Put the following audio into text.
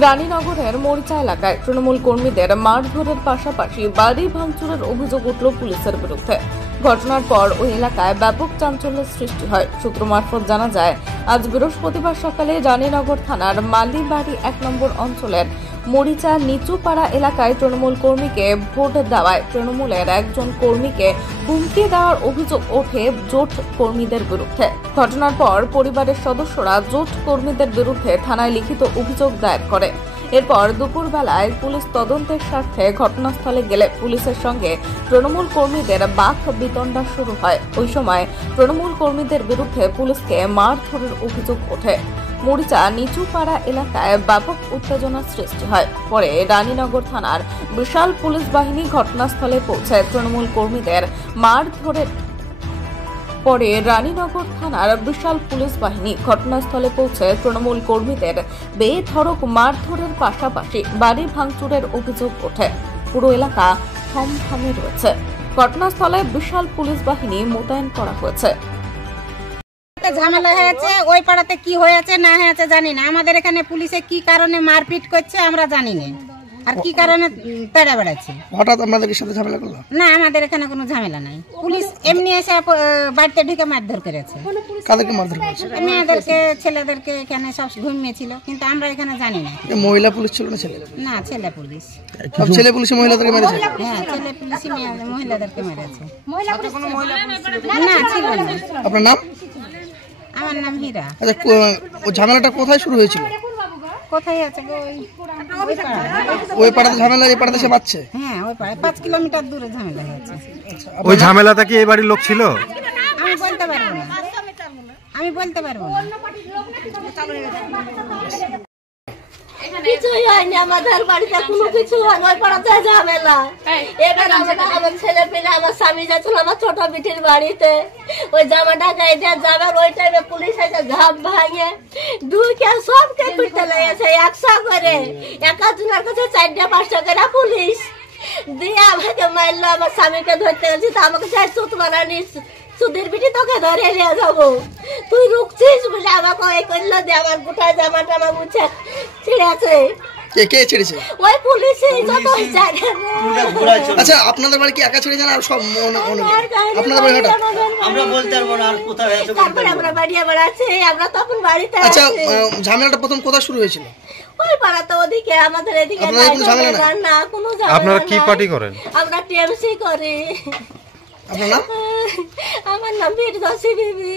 রানীনগরের মরিচা এলাকায় তৃণমূল কর্মীদের মারধরের পাশাপাশি বাড়ি ভাঙচুরের অভিযোগ উঠল পুলিশের বিরুদ্ধে। ঘটনার পর ওই এলাকায় ব্যাপক চাঞ্চল্যের সৃষ্টি হয়। সূত্র মারফত জানা যায়, আজ বৃহস্পতিবার সকালে রানীনগর থানার মালিবাড়ি 1 নম্বর অঞ্চলের মরিচা নিচুপাড়া এলাকায় তৃণমূল কর্মীকে ভোট দেওয়ায় তৃণমূলের একজন কর্মীকে হুমকি দেওয়ার অভিযোগ ওঠে জোট কর্মীদের বিরুদ্ধে। ঘটনার পর পরিবারের সদস্যরা জোট কর্মীদের বিরুদ্ধে থানায় লিখিত অভিযোগ দায়ের করে। এরপর দুপুরবেলায় পুলিশ তদন্তের স্বার্থে ঘটনাস্থলে গেলে পুলিশের সঙ্গে তৃণমূল কর্মীদের বাক বিতণ্ডা শুরু হয়। ওই সময় তৃণমূল কর্মীদের বিরুদ্ধে পুলিশকে মারধরের অভিযোগ ওঠে। মরিচা নিচুপাড়া এলাকায় ব্যাপক উত্তেজনার সৃষ্টি হয়। পরে রানীনগর থানার বিশাল পুলিশ বাহিনী ঘটনাস্থলে পৌঁছায়। তৃণমূল কর্মীদের মারধরের পরে রানীনগর থানার বিশাল পুলিশ বাহিনী ঘটনাস্থলে পৌঁছে তৃণমূল কর্মীদের বেধড়ক মারধরের পাশাপাশি বাড়ি ভাঙচুরের অভিযোগ ওঠে। পুরো এলাকা থমথমে রয়েছে। ঘটনাস্থলে বিশাল পুলিশ বাহিনী মোতায়েন করা হয়েছে। ঝামেলা হয়েছে, ওই পাড়াতে কি হয়েছে না হয়েছে জানি না। আমাদের এখানে পুলিশে কি কারণে মারপিট করছে আমরা জানি না, আর কি কারণে তেড়ে বেড়াচ্ছে। হঠাৎ আমাদের সাথে ঝামেলা করলো? না, আমাদের এখানে কোনো ঝামেলা নাই। পুলিশ এমনি এসে বাড়িতে ঢুকে মারধর করেছে। কাদেরকে মারধর করেছে? মেয়েদেরকে, ছেলেদেরকে। এখানে সব ঘুমিয়েছিল, কিন্তু আমরা এখানে জানি না। মহিলা পুলিশ ছিল না ছেলে? না, ছেলে পুলিশ। সব ছেলে পুলিশ মহিলাদেরকে মেরেছে? হ্যাঁ, ছেলে পুলিশই মহিলাদেরকে মেরেছে। না, ছিল না। আপনার নাম? আমার নাম হীরা। আচ্ছা, ঝামেলাটা কোথায় শুরু হয়েছিল? কোথায় আছে গো? ওই পাড়াতে ঝামেলা, এই পাড়াতে সে বাচ্চা? হ্যাঁ, ওই পাড়ায় 5 কিলোমিটার দূরে ঝামেলা হয়েছে। ওই ঝামেলাটা কি এই বাড়ির লোক ছিল? আমি বলতে পারবো না। কিছুই হয়নি, আমাদের বাড়িতে কোনো কিছু হয়নি। ওই পাড়াতে ঝামেলা। এবার আমার ছেলে পেলে, আমার স্বামী যাচ্ছিল আমার ছোট বিটির বাড়িতে, ওই জামাটা গাইতে যাবার ওই টাইমে পুলিশ এসে ঝাপ ভাঙে ঢুকে সবকে পিটতে লেগেছে 100 করে। একাজনের কাছে 4-5টা করে পুলিশ দিয়ে আমাকে মারলো। আমার স্বামীকে ধরতে গেছি, তো আমাকে চাই সুত মারানি, সুধীর বিটি তোকে ধরে নিয়ে যাবো, তুই রুকছিস বলে আমাকে ওই করলো দিয়ে আমার গোটা জামাটা আমার মুছে ছিঁড়েছে। কে ছেড়েছে? ওই পুলিশই যত জানে। আচ্ছা, আপনাদের বাড়ি কি একা ছেড়ে যান? আর সব আপনাদের বাড়ি হঠাৎ? আমরা বলতে পারবো না আর কোথায় আছে। তারপরে আমরা বাড়িয়ে বেড়াচ্ছি, আমরা তখন বাড়িতে। আচ্ছা, ঝামেলাটা প্রথম কোথায় শুরু হয়েছিল? ওই পাড়াতে, ওদিকে আমাদের এদিকে না। কোনো ঝামেলা। আপনারা কি পার্টি করেন? আমরা টিএমসি করি। আপনার নাম? আমার নাম বীরদাসী বিবি।